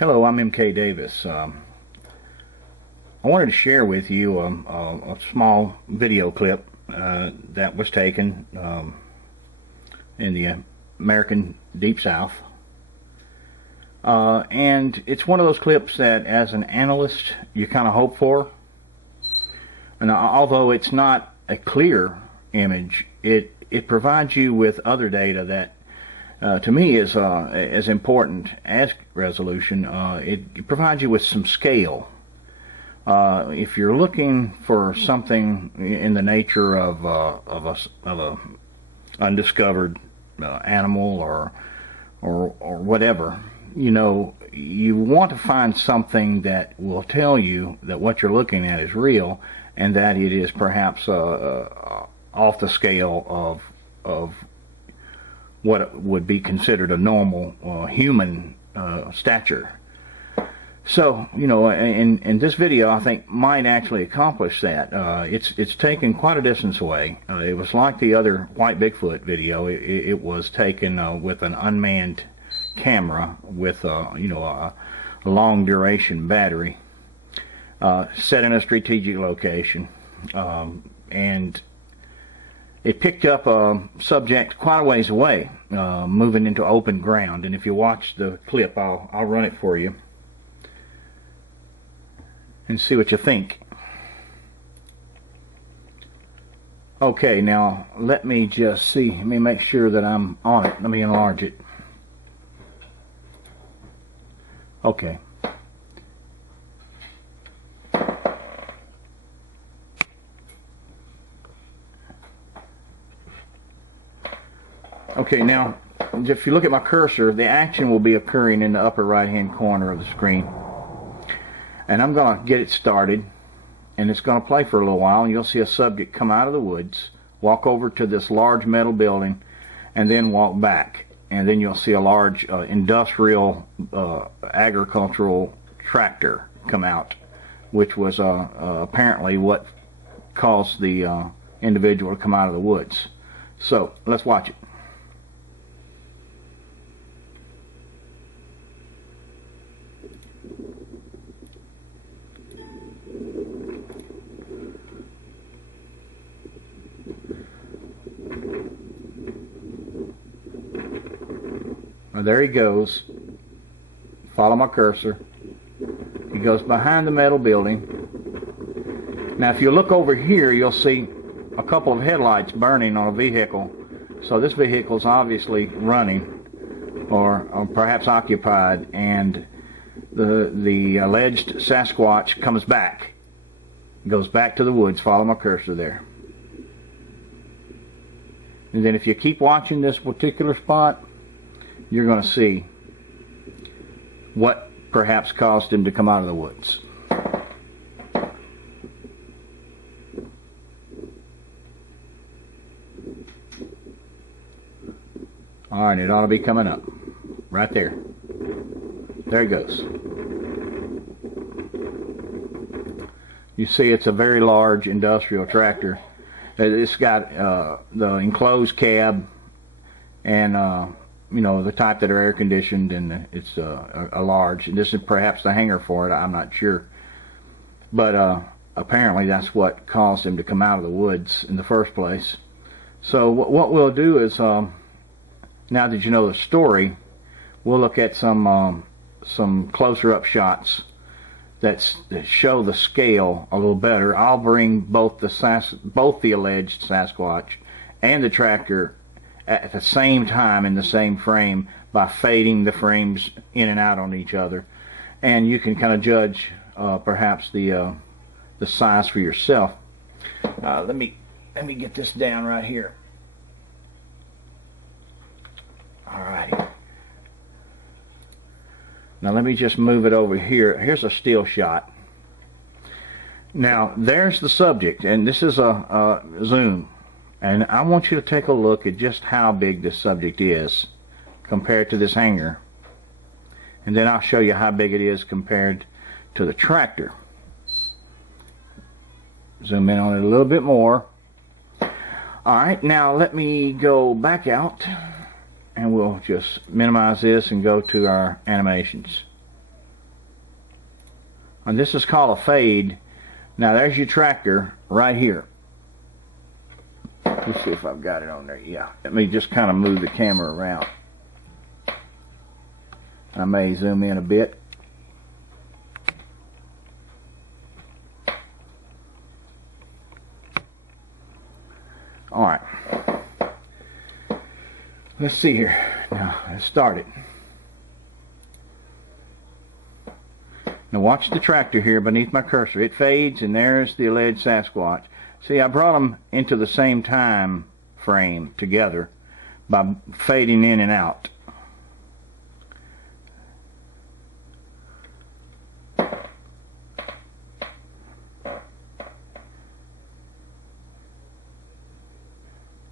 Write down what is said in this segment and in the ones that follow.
Hello, I'm M.K.Davis. I wanted to share with you a small video clip that was taken in the American Deep South. And it's one of those clips that, as an analyst, you kind of hope for. And although it's not a clear image, it provides you with other data that to me is as important as resolution. It provides you with some scale. If you're looking for something in the nature of a undiscovered animal or whatever, you want to find something that will tell you that what you're looking at is real, and that it is perhaps off the scale of what would be considered a normal human stature. So, in this video, I think might actually accomplish that. It's taken quite a distance away. It was like the other White Bigfoot video. It was taken with an unmanned camera with a long duration battery, set in a strategic location, and it picked up a subject quite a ways away, moving into open ground. And if you watch the clip, I'll run it for you and see what you think. Okay, now let me just see. Let me make sure that I'm on it. Let me enlarge it. Okay. Okay, now if you look at my cursor, the action will be occurring in the upper right hand corner of the screen, and I'm going to get it started, and it's going to play for a little while, and you'll see a subject come out of the woods, walk over to this large metal building, and then walk back, and then you'll see a large industrial agricultural tractor come out, which was apparently what caused the individual to come out of the woods. So let's watch it. There he goes. Follow my cursor. He goes behind the metal building. Now if you look over here, you'll see a couple of headlights burning on a vehicle. So this vehicle is obviously running or perhaps occupied, and the alleged Sasquatch comes back. Goes back to the woods. Follow my cursor there. And then if you keep watching this particular spot, you're going to see what perhaps caused him to come out of the woods. Alright, it ought to be coming up. Right there. There he goes. You see it's a very large industrial tractor. It's got the enclosed cab and the type that are air conditioned, and it's a large. And this is perhaps the hangar for it. I'm not sure, but apparently that's what caused him to come out of the woods in the first place. So what we'll do is, now that you know the story, we'll look at some closer up shots that show the scale a little better. I'll bring both the alleged Sasquatch and the tractor at the same time in the same frame by fading the frames in and out on each other, and you can kind of judge perhaps the size for yourself. Let me get this down right here. Alrighty. Now let me just move it over here. Here's a still shot. Now there's the subject, and this is a zoom. And I want you to take a look at just how big this subject is compared to this hangar. And then I'll show you how big it is compared to the tractor. Zoom in on it a little bit more. Alright, now let me go back out, and we'll just minimize this and go to our animations. And this is called a fade. Now there's your tractor right here. Let's see if I've got it on there. Yeah. Let me just kind of move the camera around. I may zoom in a bit. Alright. Let's see here. Now, let's start it. Now watch the tractor here beneath my cursor. It fades, and there's the alleged Sasquatch. See, I brought them into the same time frame together by fading in and out.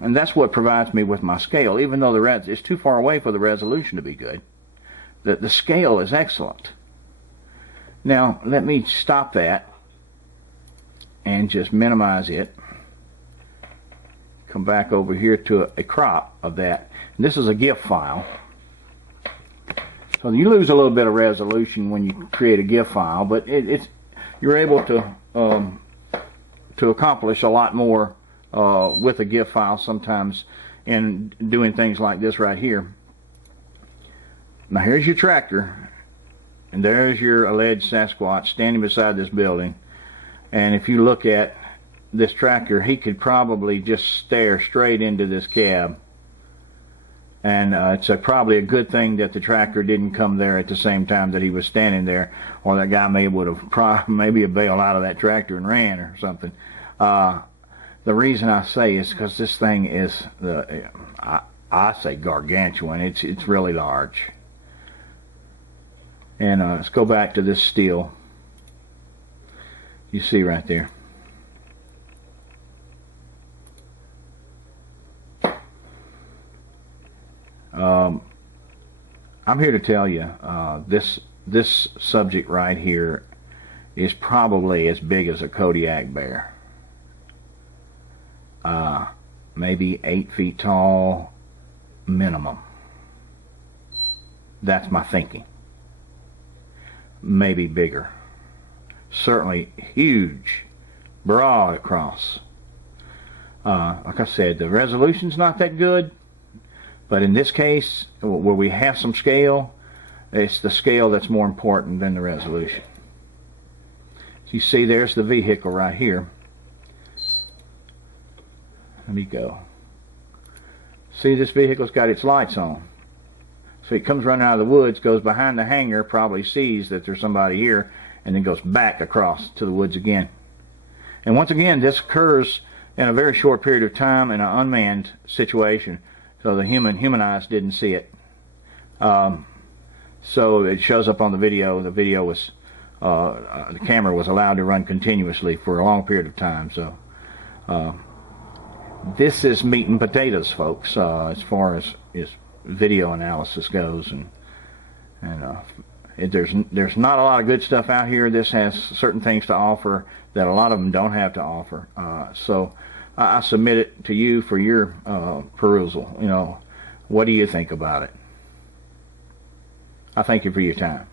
And that's what provides me with my scale. Even though it's too far away for the resolution to be good, the scale is excellent. Now, let me stop that and just minimize it. Come back over here to a crop of that. And this is a GIF file. So you lose a little bit of resolution when you create a GIF file, but you're able to accomplish a lot more with a GIF file sometimes in doing things like this right here. Now here's your tractor, and there's your alleged Sasquatch standing beside this building. And if you look at this tractor, he could probably just stare straight into this cab. And it's probably a good thing that the tractor didn't come there at the same time that he was standing there, or that guy would have maybe bailed out of that tractor and ran or something. The reason I say is because this thing is, I say gargantuan. It's really large. And let's go back to this steel. You see right there. I'm here to tell you, this subject right here is probably as big as a Kodiak bear. Maybe 8 feet tall minimum. That's my thinking. Maybe bigger. Certainly huge, broad across. Like I said, the resolution's not that good, but in this case, where we have some scale, it's the scale that's more important than the resolution. So you see, there's the vehicle right here. Let me go. See, this vehicle's got its lights on. So it comes running out of the woods, goes behind the hangar, probably sees that there's somebody here, and then goes back across to the woods again. And once again, this occurs in a very short period of time in an unmanned situation, so the human eyes didn't see it. So it shows up on the video. The video was, the camera was allowed to run continuously for a long period of time. So this is meat and potatoes, folks, as far as video analysis goes, and there's not a lot of good stuff out here. This has certain things to offer that a lot of them don't have to offer. So I submit it to you for your perusal. What do you think about it? I thank you for your time.